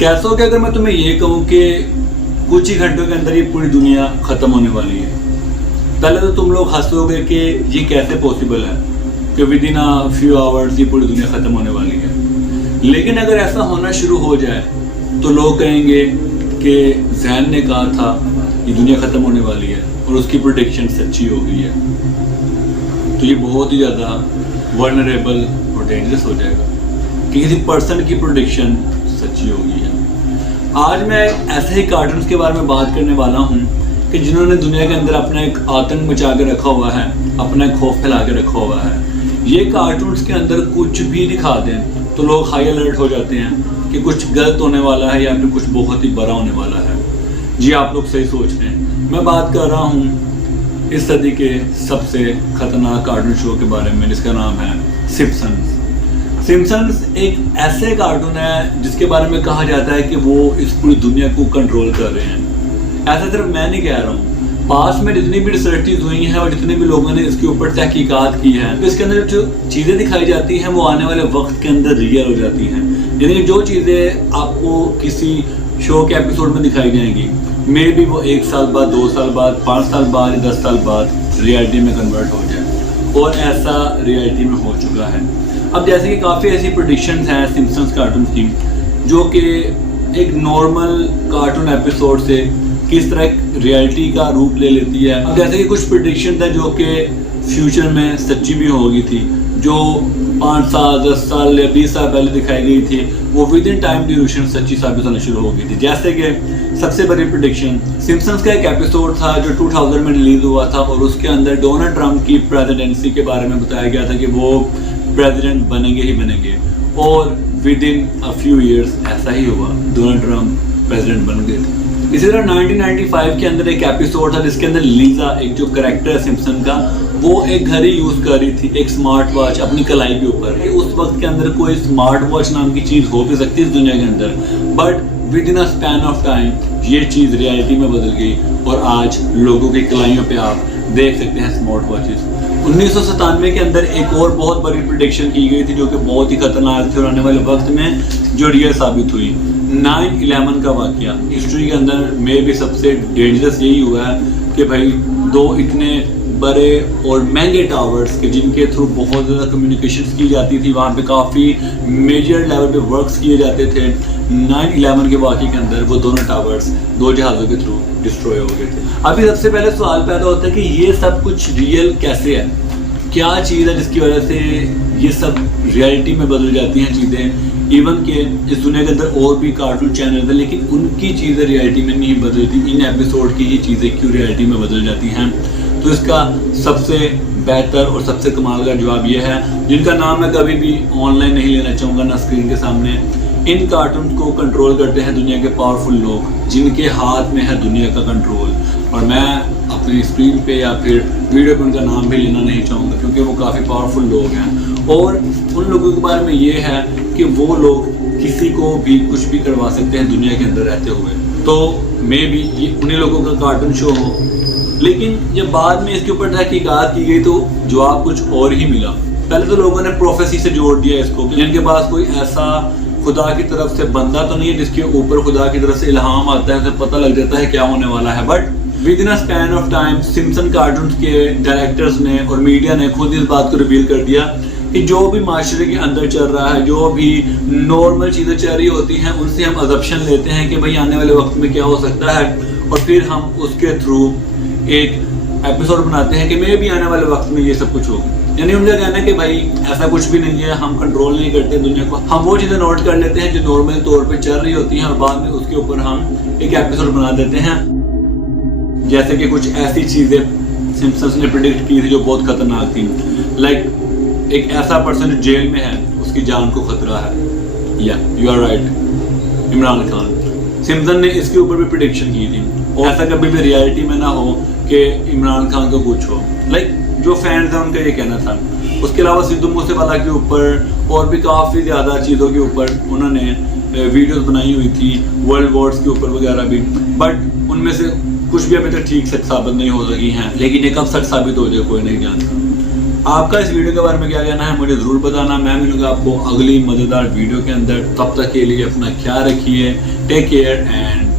कैसा हो कि अगर मैं तुम्हें ये कहूँ कि कुछ ही घंटों के अंदर ये पूरी दुनिया ख़त्म होने वाली है। पहले तो तुम लोग हंसोगे कि ये कैसे पॉसिबल है कि with in a few hours ये पूरी दुनिया ख़त्म होने वाली है। लेकिन अगर ऐसा होना शुरू हो जाए तो लोग कहेंगे कि ज़हन ने कहा था ये दुनिया ख़त्म होने वाली है और उसकी प्रेडिक्शन सच्ची हो गई है। तो ये बहुत ही ज़्यादा वर्नरेबल और डेंजरस हो जाएगा कि किसी पर्सन की प्रेडिक्शन सच्ची हो गई है। आज मैं ऐसे ही कार्टून्स के बारे में बात करने वाला हूँ कि जिन्होंने दुनिया के अंदर अपना एक आतंक मचा के रखा हुआ है, अपना एक खौफ फैला के रखा हुआ है। ये कार्टून्स के अंदर कुछ भी दिखा दें तो लोग हाई अलर्ट हो जाते हैं कि कुछ गलत होने वाला है या फिर कुछ बहुत ही बड़ा होने वाला है। जी आप लोग सही सोच रहे हैं। मैं बात कर रहा हूँ इस सदी के सबसे खतरनाक कार्टून शो के बारे में जिसका नाम है सिम्पसन्स। सिम्पसन्स एक ऐसे कार्टून है जिसके बारे में कहा जाता है कि वो इस पूरी दुनिया को कंट्रोल कर रहे हैं। ऐसा सिर्फ मैं नहीं कह रहा हूँ, पास में जितनी भी रिसर्चेज हुई हैं और जितने भी लोगों ने इसके ऊपर तहकीकात की है तो इसके अंदर जो चीज़ें दिखाई जाती हैं वो आने वाले वक्त के अंदर रियल हो जाती हैं। यानी कि जो चीज़ें आपको किसी शो के एपिसोड में दिखाई जाएंगी मे बी वो 1 साल बाद, 2 साल बाद, 5 साल बाद या 10 साल बाद रियलिटी में कन्वर्ट हो जाए, और ऐसा रियलिटी में हो चुका है। अब जैसे कि काफ़ी ऐसी प्रेडिक्शंस हैं सिम्पसन्स कार्टून की जो कि एक नॉर्मल कार्टून एपिसोड से किस तरह रियलिटी का रूप ले लेती है। अब जैसे कि कुछ प्रेडिक्शन है जो कि फ्यूचर में सच्ची भी हो गई थी, जो 5 साल, 10 साल या 20 साल पहले दिखाई गई थी वो विद इन टाइम ड्यूरेशन सच्ची साबित होना शुरू हो गई थी। जैसे कि सबसे बड़ी प्रेडिक्शन सिम्पसन्स का एक एपिसोड था जो 2000 में रिलीज हुआ था और उसके अंदर डोनाल्ड ट्रंप की प्रेसिडेंसी के बारे में बताया गया था कि वो प्रेसिडेंट बनेंगे ही बनेंगे, और with in a few years ऐसा ही हुआ, डोनाल्ड ट्रंप प्रेसिडेंट बन गए थे। इसी तरह 1995 के अंदर एक एपिसोड था जिसके अंदर लीजा, एक जो कैरेक्टर है सिम्पसन का, वो एक घड़ी यूज कर रही थी, एक स्मार्ट वॉच अपनी कलाई के ऊपर। उस वक्त के अंदर कोई स्मार्ट वॉच नाम की चीज हो भी सकती है इस दुनिया के अंदर, but with in a span of time ये चीज रियलिटी में बदल गई और आज लोगों की कलाइयों पे आप देख सकते हैं स्मार्ट वॉचेस। 1997 के अंदर एक और बहुत बड़ी प्रेडिक्शन की गई थी जो कि बहुत ही खतरनाक थी और आने वाले वक्त में जो रियल साबित हुई। 9/11 का वाकया हिस्ट्री के अंदर में भी सबसे डेंजरस यही हुआ है कि भाई दो इतने बड़े और महंगे टावर्स के जिनके थ्रू बहुत ज़्यादा कम्युनिकेशंस की जाती थी, वहाँ पे काफ़ी मेजर लेवल पे वर्क्स किए जाते थे। 9/11 के वाक़े के अंदर वो दोनों टावर्स 2 जहाज़ों के थ्रू डिस्ट्रॉय हो गए थे। अभी सबसे पहले सवाल पैदा होता है कि ये सब कुछ रियल कैसे है, क्या चीज़ है जिसकी वजह से ये सब रियलिटी में बदल जाती हैं चीज़ें। इवन के इस दुनिया के अंदर और भी कार्टून चैनल थे लेकिन उनकी चीज़ें रियलिटी में नहीं बदलती, इन एपिसोड की ये चीज़ें क्यों रियलिटी में बदल जाती हैं। तो इसका सबसे बेहतर और सबसे कमाल का जवाब ये है, जिनका नाम मैं कभी भी ऑनलाइन नहीं लेना चाहूँगा ना स्क्रीन के सामने। इन कार्टून को कंट्रोल करते हैं दुनिया के पावरफुल लोग जिनके हाथ में है दुनिया का कंट्रोल, और मैं अपनी स्क्रीन पे या फिर वीडियो पे उनका नाम भी लेना नहीं चाहूँगा क्योंकि वो काफ़ी पावरफुल लोग हैं। और उन लोगों के बारे में ये है कि वो लोग किसी को भी कुछ भी करवा सकते हैं दुनिया के अंदर रहते हुए। तो मे बी ये उन्हीं लोगों का कार्टून शो हो, लेकिन जब बाद में इसके ऊपर तहकीकात की गई तो जवाब कुछ और ही मिला। पहले तो लोगों ने प्रोफेसी से जोड़ दिया इसको कि जिनके पास कोई ऐसा खुदा की तरफ से बंदा तो नहीं है जिसके ऊपर खुदा की तरफ से इल्हाम आता है, तो पता लग जाता है क्या होने वाला है। But with in a span of time Simpson cartoons के डायरेक्टर्स ने और मीडिया ने खुद इस बात को रिवील कर दिया कि जो भी माशरे के अंदर चल रहा है, जो भी नॉर्मल चीज़ें चल रही होती हैं उनसे हम अजम्पशन लेते हैं कि भाई आने वाले वक्त में क्या हो सकता है, और फिर हम उसके थ्रू एक एपिसोड बनाते हैं कि मे भी आने वाले वक्त में ये सब कुछ होगा। यानी उनका कहना है कि भाई ऐसा कुछ भी नहीं है, हम कंट्रोल नहीं करते दुनिया को, हम वो चीज़ें नोट कर लेते हैं जो नॉर्मल तौर पे चल रही होती हैं और बाद में उसके ऊपर हम एक एपिसोड बना देते हैं। जैसे कि कुछ ऐसी चीज़ें सिम्पसन्स ने प्रेडिक्ट की थी जो बहुत खतरनाक थी, लाइक एक ऐसा पर्सन जो जेल में है उसकी जान को खतरा है, या you are right, Imran Khan. Simpson ने इसके ऊपर भी प्रेडिक्शन की थी, और ऐसा कभी भी रियलिटी में ना हो कि इमरान खान को कुछ हो, लाइक जो फैंस हैं उनका ये कहना था। उसके अलावा सिद्धू मूसेवाला के ऊपर और भी काफ़ी ज़्यादा चीज़ों के ऊपर उन्होंने वीडियोस बनाई हुई थी, वर्ल्ड वॉर्स के ऊपर वगैरह भी, बट उनमें से कुछ भी अभी तक ठीक सच साबित नहीं हो सकी हैं। लेकिन ये कब सच साबित हो जाए कोई नहीं जानता। آپ کا اس ویڈیو کے بارے میں کیا کہنا ہے مجھے ضرور بتانا. میں ملوں گا آپ کو اگلی مزیدار ویڈیو کے اندر. تب تک کے لیے اپنا خیال رکھیے. Take care and